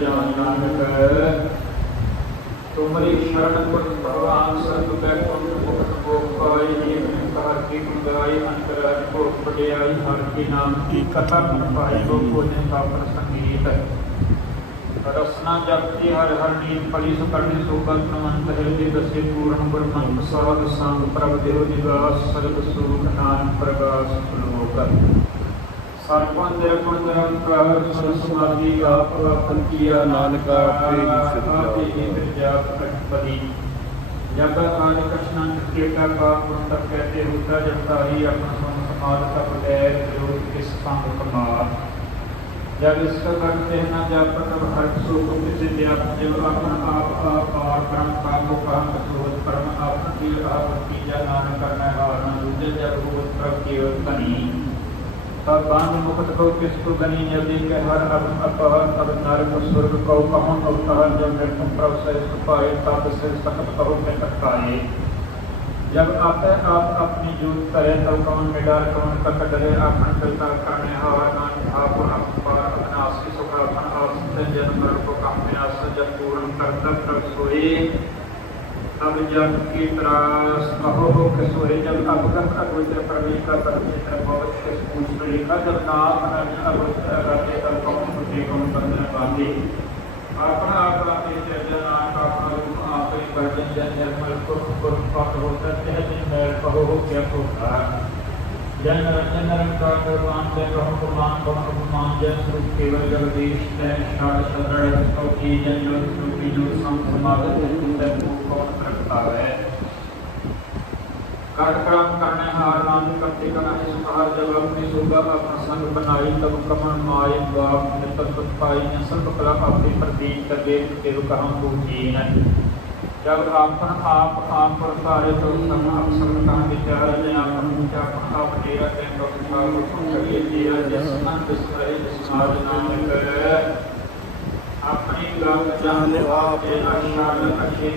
ਜਾਨ ਨਾਨਕ ਤੁਮਰੀ ਸ਼ਰਨ ਗੁਰ ਭਗਵਾਨ ਸਰਬ ਬੈ ਕੁੰਡ ਮੁਕਤ ਗੋਪਾਈ ਜੀਵ ਕਹਰ ਕੀ ਗੁੰਗਾਈ ਅੰਤਰ ਅਜ ਕੋ ਪੜਿਆਈ ਹਰ ਕੀ ਨਾਮ ਕੀ ਕਥਾ ਪਾਈ ਗੋ ਕੋਨੇ ਪਾਪਨ ਸੰਗੀਤ ਰਸਨਾ ਜਪਤੀ ਹਰ ਹਰ ਨੀਤ ਪਲੀ ਸੁਕਰਨੀ ਸੋਗਤ ਨਮੰਤ ਹਿਰਦੇ ਦਸੇ ਪੂਰਨ ਗੁਰਮੰਤ ਸਾਧ ਸੰਗ ਪ੍ਰਭ ਦੇਵ ਨਿਵਾਸ ਸਰਬ ਸੁਖ ਨਾਨਕ ਪ੍ਰਗਾਸ ਲੋਕ ਸਰਪੰਚ ਨਿਰਗੁਣ ਨਿਰੰਕਾਰ ਸਰਬ ਸਮਾਧੀ ਆਪ ਆਪਨ ਕੀਆ ਨਾਨਕ ਆਪੇ ਹੀ ਸਿਧ ਆਪੇ ਹੀ ਵਿਦਿਆ ਪ੍ਰਗਟਪਦੀ ਜਬ ਕਾਲ ਕ੍ਰਿਸ਼ਨ ਕੇਤਾ ਕਾ ਪੁਰਤ ਕਹਤੇ ਹੁਤਾ ਜਪਤਾ ਹੀ ਆਪਨ ਸਮ ਸਮਾਦ ਤਪ ਲੈ ਜੋ ਕਿਸ ਸੰਗ ਕਮਾਰ ਜਬ ਇਸ ਕਾ ਕਰਤੇ ਨਾ ਜਾਪ ਤਬ ਹਰ ਸੋ ਕੋ ਕਿਸੇ ਜਾਪ ਜਿਵ ਆਪਨ ਆਪ ਆਪ ਪਾਰ ਕਰਮ ਕਾ ਕੋ ਕਾਮ ਕਸੋਤ ਪਰਮ ਆਪਨ ਕੀ ਆਪ ਕੀ ਜਾ ਨਾਨਕ ਕਰਨਾ ਹਾਰ ਨਾ ਦੂਜੇ ਜਬ ਹੋਤ ਪ੍ਰਭ ਕੇਵਲ ਕਨੀ और बांध मुकुट को किसको बनी यदि के हर अर्म अपहर तब नरक स्वर्ग कहो कहो अवतार जब मृत्यु प्रभ से सुपाए तब से सकत कहो के टकाए जब आते आप अपनी जूत करे तब कौन मिडार कौन कक डरे अपन पिता करने हवा नान भाव अपना अपना सुखापन आस्ते जन्म को कम जब पूर्ण कर तब तक सोए हम जग की त्रास कहो के सोहे जब अवगत अगोचर प्रवेश का परमेश्वर भगवत के पूछ लिखा जब नाथ नरक अगोचर करते तब कौन बुद्धि कौन बंधन बांधे अपना आप आपे जन आप अपना रूप आपे बर्जन जन निर्मल कुछ कुछ पाप हो सकते हैं जिन मैल कहो हो क्या को कहा जन रंजन निरंकार भगवान जय कहो भगवान कहो भगवान जय स्वरूप केवल जगदीश जय शारद सदृढ़ तो की जन जो जो की जो संप्रमादत है ਕਰ ਕਰਮ ਕਰਨੇ ਹਾਰ ਨਾਮ ਕਰਤੇ ਕਨਾ ਇਸ ਹਾਰ ਜਬ ਆਪਣੀ ਸੁਗਾ ਆਪਣਾ ਸੰਗ ਬਣਾਈ, ਤਬ ਕਮਨ ਮਾਈ ਬਾਪ ਨਿਤਤ ਪਾਈ, ਨ ਸਰਬ ਕਲਾ ਆਪੇ ਪ੍ਰਦੀਪ ਤਬੇ ਤੇ ਕਹਮ ਪੂਜੀਨ ਜਬ ਆਪਨ ਆਪ ਆਪ ਪ੍ਰਸਾਰੇ ਤੋ ਸਮ ਅਕਸਰ ਕਹਾਂ ਵਿਚਾਰ ਨੇ ਆਪਨ ਵਿਚਾਰ ਆਪਨ ਆਪ ਡੇਰਾ ਤੇ ਪ੍ਰਭੂ ਹੁਕਮ ਕਰੀਏ ਜੀਰਾ ਜਿਸ ਮਨ ਬਿਸਰੇ ਜਿਸ ਨਾਮ ਨਾਨਕ ਆਪਣੀ ਗੰਗ ਜਾਣੇ, ਆਪ ਦੇ ਅਸ਼ਾਨ ਅਖੇ